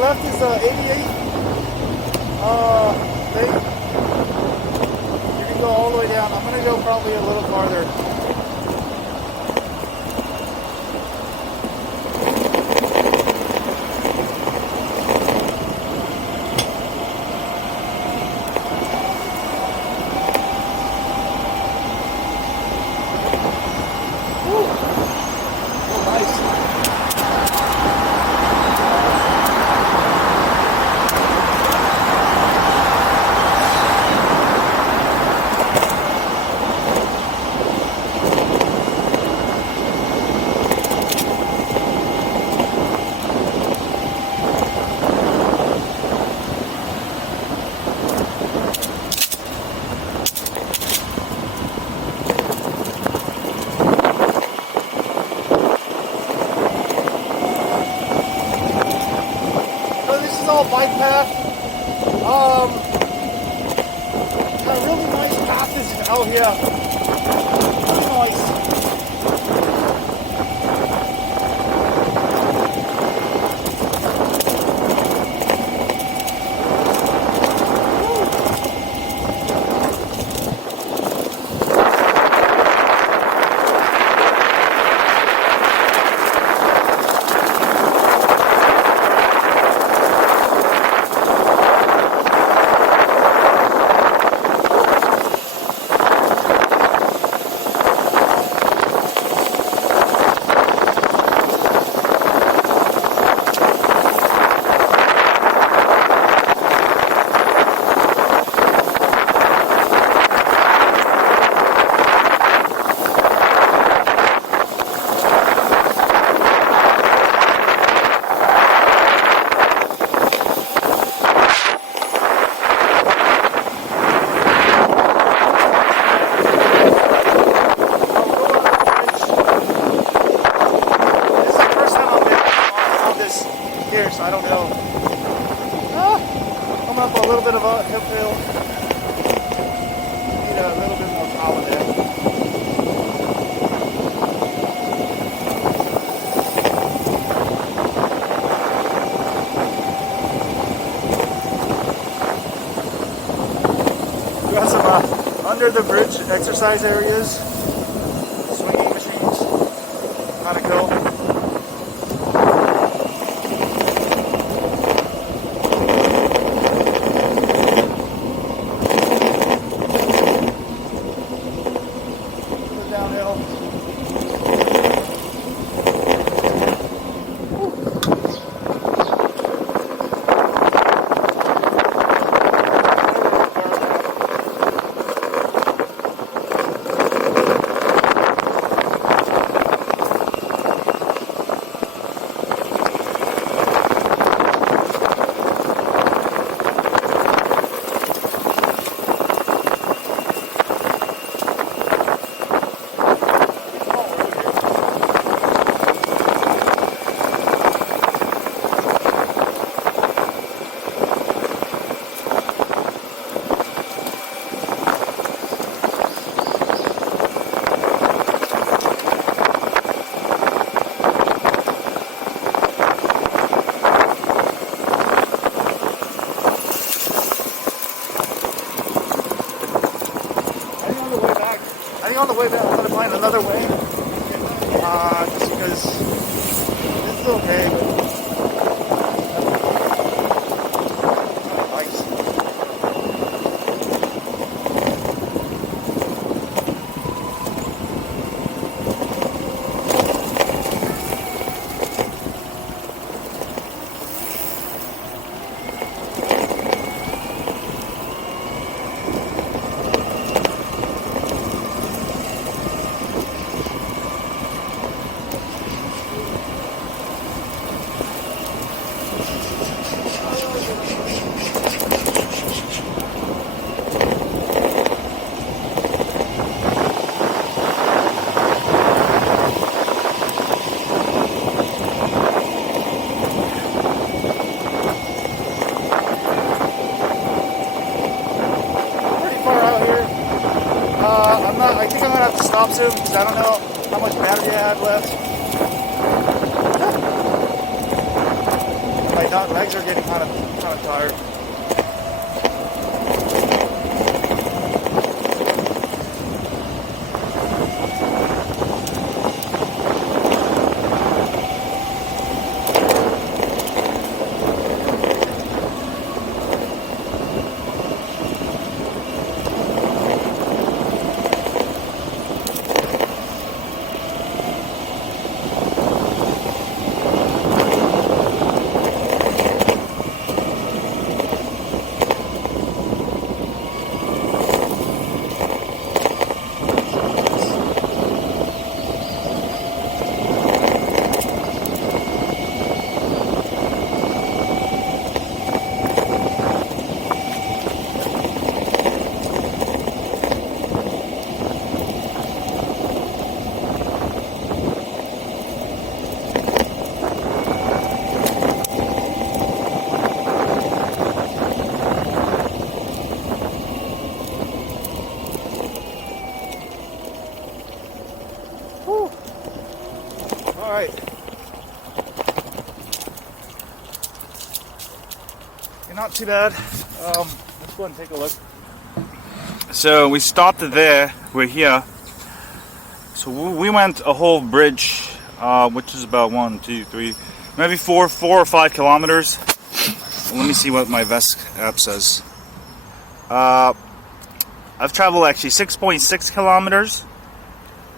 left is 88 thing. You can go all the way down. I'm gonna go probably a little farther. Bike path. Got a really nice passage out here. Really nice. So I don't know. I'm up a little bit of a hill. Need a little bit more power there. We got some under the bridge exercise areas, swinging machines. Kind of cool. On the way back, I'm going to find another way, just because this is okay, but I think I'm going to have to stop soon because I don't know how much battery I have left. my legs are getting kind of tired. Alright. You're not too bad. Let's go and take a look. So we stopped there. We're here. So we went a whole bridge, which is about 1, 2, 3, maybe 4 or 5 kilometers. Let me see what my Vest app says. I've traveled actually 6.6 kilometers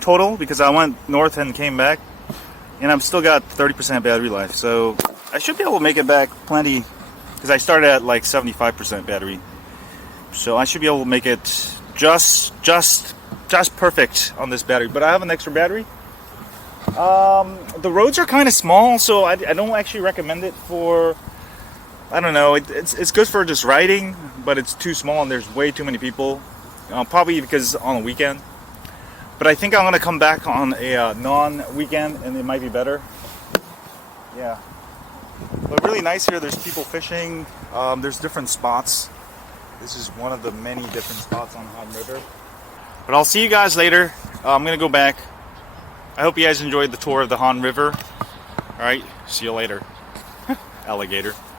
total because I went north and came back. And I've still got 30% battery life, so I should be able to make it back plenty because I started at like 75% battery. So I should be able to make it just perfect on this battery. But I have an extra battery. The roads are kind of small, so I don't actually recommend it for, I don't know, it's good for just riding, but it's too small and there's way too many people. Probably because on a weekend. But I think I'm going to come back on a non-weekend and it might be better. Yeah. But really nice here. There's people fishing. There's different spots. This is one of the many different spots on Han River. But I'll see you guys later. I'm going to go back. I hope you guys enjoyed the tour of the Han River. Alright, see you later. Alligator.